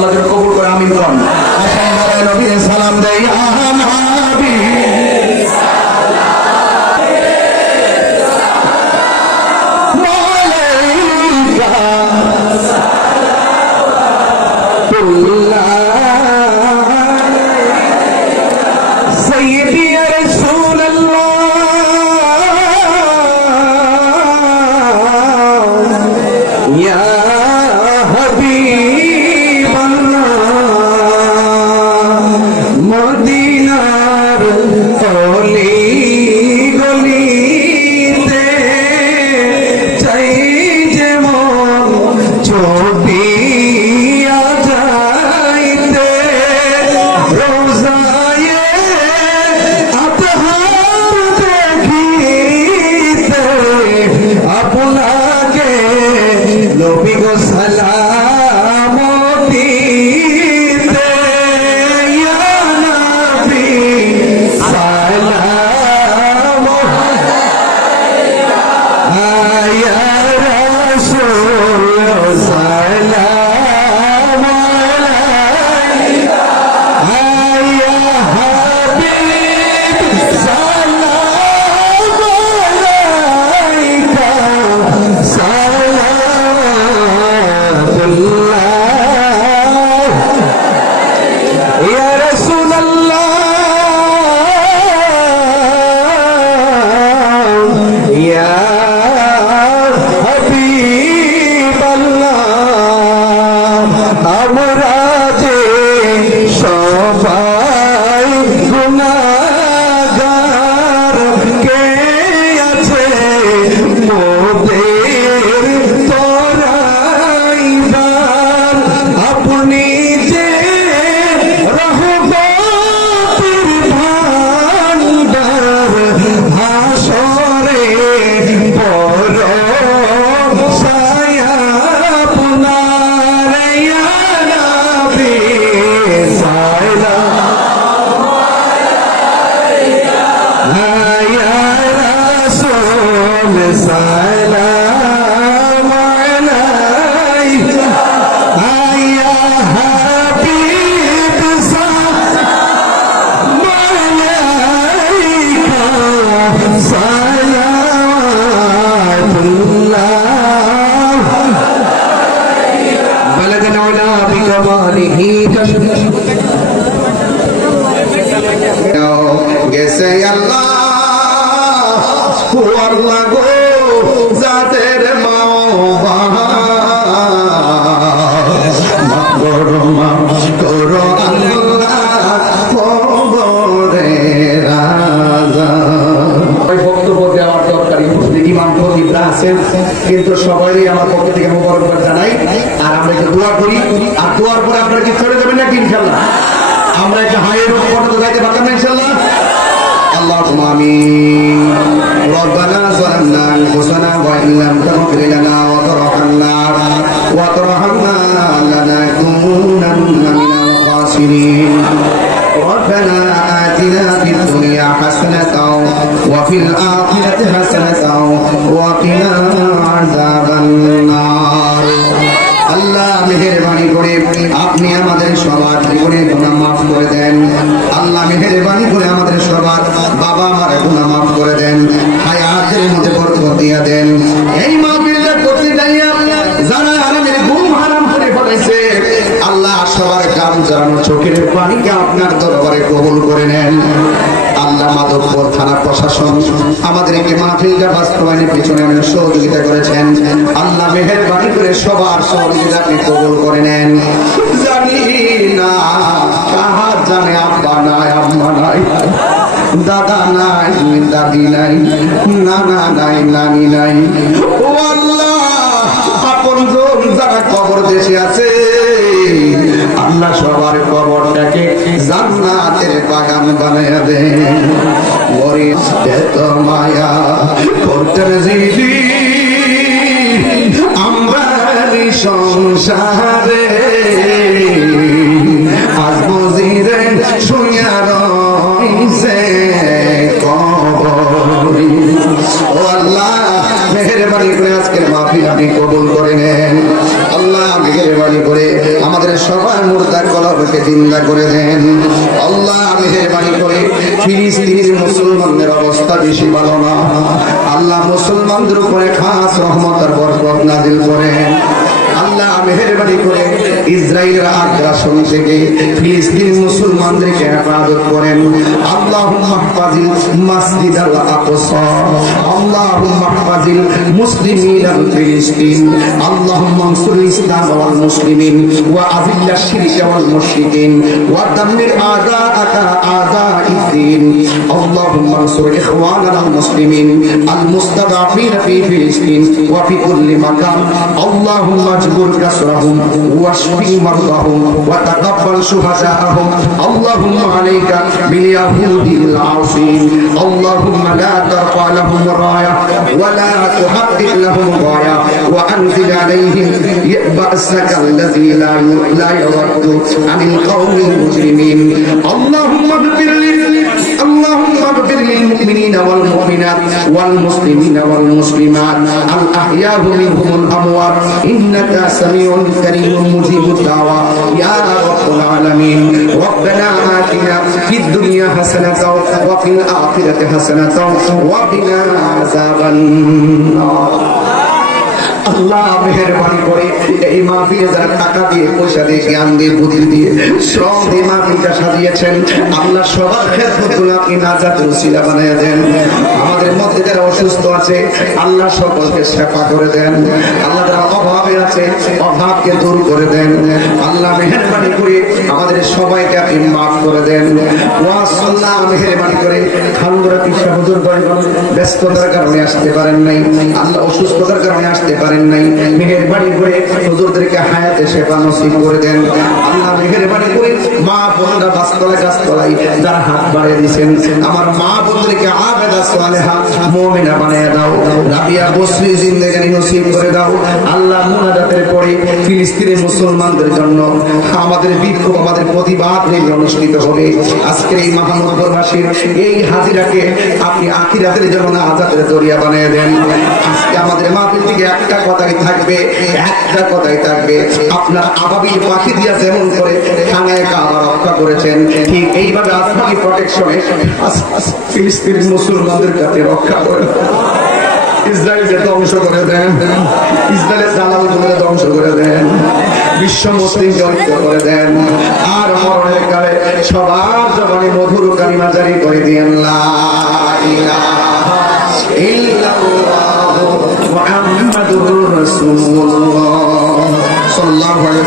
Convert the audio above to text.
আল্লাহ যেন কবুল করে, আমিন বলুন। আসেন নবীর সালাম দেই, নবী سيدي يا رسول الله يا حبيب الله مدينار গলি গলিতে চাই যে মন ছবিয়া যাইতে রোজায় আতহার দেখিতে আপনাকে নবী গো সালাম দিতে ইয়া নবী সালাম ইয়া রাসূল সালাম আলাইকা ইয়া হাবিব সালাম আলাইকা সালাতুল্লাহ ইয়া রাসূলুল্লাহ ইয়া হাবিবাল্লাহ আমরা যে সবাই গুনাহগার, কে আছে মোদের তরাইবার, আপনি যে রহমতের ভান্ডার, হাসরে ভরসায় আপনার ইয়া নবী সালাম ইয়া রাসূল সালাম আলাইকা ইয়া হাবিব সালাম আলাইকা সালাতুল্লাহ بلغنا ولا بكماله গেছে আল্লাহ ও আল্লাহ গো যাদের মাওবা মাফ করো আল্লাহ কবরে রাজা। ওই বক্তব্য দেওয়ার দরকারি ইমাম খতিবরা আছেন, কিন্তু সবাই আমার পক্ষ থেকে মোবারকবাদ জানাই। আর আমরা একটু দোয়া করি, আর দোয়ার পরে আপনারা কি চলে যাবেন নাকি ইনশাআল্লাহ? আমরা একটা হাইয়ের ফটো গাইতে পারতাম না ইনশাআল্লাহ? আল্লাহুম্মা আমিন। রব্বানা যালামনা আনফুসানা ওয়া ইন লাম তাগফির লানা ওয়া তারহামনা লানাকুনান্না মিনাল খাসিরিন। ربنا آتنا في الدنيا حسنة وفي الآخرة حسنة وقنا عذاب النار। আল্লাহ মেহেরবানি করে আপনি আমাদের সবার জীবনের গুনাহ মাফ করে দেন। আল্লাহ মেহেরবানি করে আমাদের সবার বাবা মার গুনাহ মাফ করে দেন, হায়াতের মধ্যে বরকত দিয়ে দেন। এই মাহফিলটা করতে যাইয়া যারা আমাদের ঘুম হারাম করে ফেলেছে, আল্লাহ সবার কাম জানো চোখের পানিকে আপনার দরবারে কবুল করে নেন। আল্লাহ মাধবপুর থানা প্রশাসন আমাদেরকে মাহফিলটা বাস্তবায়নের পিছনে অনেক সহযোগিতা করেছেন। আল্লাহ মেহেরবানি করে সবার সহযোগিতা আপনি কবুল করে নেন। জানি না কাহার জানে আব্বা নাই, আম্মা নাই, দাদা নাই, দাদি নাই, নানা নাই, নানি নাই। ও আল্লাহ, আপনজন যারা কবর দেশে আছে, আল্লাহ সবার কবরটাকে জান্নাতের বাগান বানায়া দেন। মরিস এত মায়া করতেন জিবি আমরা সংসারে, আজ মজিরে শুইয়া রইছে কবরে। ও আল্লাহ মেহেরবানি করে আজকের মাহফিল আপনি কবুল করে নেন। আল্লাহ মেহেরবানি করে আমাদের সবার সকলকে জিন্দা করে দেন। আল্লাহ মেহেরবানি করে ফিলিস্তিনের মুসলমানদের অবস্থা বেশি ভালো না, আল্লাহ মুসলমানদের উপরে খাস রহমত আর বরকত নাযিল করেন। আল্লাহ মেহেরবানি করে ইসরায়েলের আগ্রাসন থেকে ফিলিস্তিন মুসলমানদেরকে হেফাজত করেন। আল্লাহুম্মা ইহফাজিল মাসজিদ আল আকসা, আল্লাহুম্মা ইহফাজিল মুসলিমিনা ফিলিস্তিন, আল্লাহুম্মা আনসুরিল ইসলাম ওয়াল মুসলিমিন ওয়া আযিল্লাশ শিরকা ওয়াল মুশরিকিন ওয়া দাম্মির আ'দাআকা আ'দা'iদ-দ্বীন। আল্লাহুম্মা আনসুর ইখওয়ানাল মুসলিমিন আল মুস্তাদআফিনা ফি ফিলিস্তিন ওয়া ফি কুল্লি মাকান। আল্লাহুম্মা اجبر كسرهم واشف مرضاهم وتقبل شهداءهم. اللهم عليك باليهود العاصين، اللهم لا ترفع لهم رايه ولا تحقق لهم غايه وانزل عليهم بأسك الذي لا يرد عن القوم المجرمين. اللهم اغفر للمؤمنين والمؤمنات والمسلمين والمسلمات الأحياء منهم الأموات إنك سميع كريم مجيب الدعوة يا رب العالمين. ربنا آتنا في الدنيا حسنة وفي الآخرة حسنة وقنا عذاب النار. আল্লাহ মেহেরবানি করে এই মাহফিলে যারা টাকা দিয়ে, পয়সা দিয়ে, জ্ঞান দিয়ে, বুদ্ধি দিয়ে, শ্রম দিয়ে মাহফিলটা সাজিয়েছেন, আল্লাহ সবার খেদমতগুলো আপনি নাজাতের উসিলা বানিয়ে দেন। আমাদের মধ্যে যারা অসুস্থ আছে আল্লাহ সকলকে সেবা করে দেন। আল্লাহ যারা অভাবে আছে অভাবকে দূর করে দেন। আল্লাহ মেহেরবানি করে আমাদের সবাইকে আপনি মাফ করে দেন। ওয়াসাল্লাহ মেহেরবানি করে খালুরা পিসা হুজুর ব্যস্ততার কারণে আসতে পারেন নাই, আল্লাহ অসুস্থতার কারণে আসতে পারেন নাই, মেহেরবানি করে হুজুরদেরকে হায়াতে সেবা নসিব করে দেন। আল্লাহ মেহেরবানি করে মা বোনরা গাছতলায় গাছতলায় যারা হাত বাড়িয়ে দিয়েছেন, আমার মা বোনদেরকে আবেদা সালেহা মুমিনা বানিয়ে দাও, রাবিয়া বসরি জিন্দেগানি নসিব করে দাও। আল্লাহ মুনাজাতের পরে ফিলিস্তিনের মুসলমানদের জন্য আমাদের বিক্ষোভ, আমাদের প্রতিবাদ অনুষ্ঠিত হবে। আজকের এই মাহমুদপুরবাসীর এই হাজিরাকে আপনি আখিরাতের জন্য আযাদের দরিয়া বানিয়ে দেন। আজকে আমাদের মাহফিল থেকে একটা কথাই থাকবে, একটা কথাই থাকবে, আপনার আবাবিল পাখি দিয়া যেমন করে খানায় কাবা রক্ষা করেছেন, ঠিক এইভাবে আসমানি প্রোটেকশনে ফিলিস্তিনের মুসলমানদের কাছে রক্ষা করেন। ইসরায়েলকে ধ্বংস করে দেন, ইসরায়েলের দালালগুলোকে ধ্বংস করে দেন, বিশ্ব মুসলিমকে ঐক্য করে দেন। আর মরণের কালে সবার জবানে মধুর কালিমা জারি করে দিয়েন, লা ইলাহা ইল্লাল্লাহু মুহাম্মাদুর রাসূলুল্লাহ সাল্লাল্লাহু আলাইহি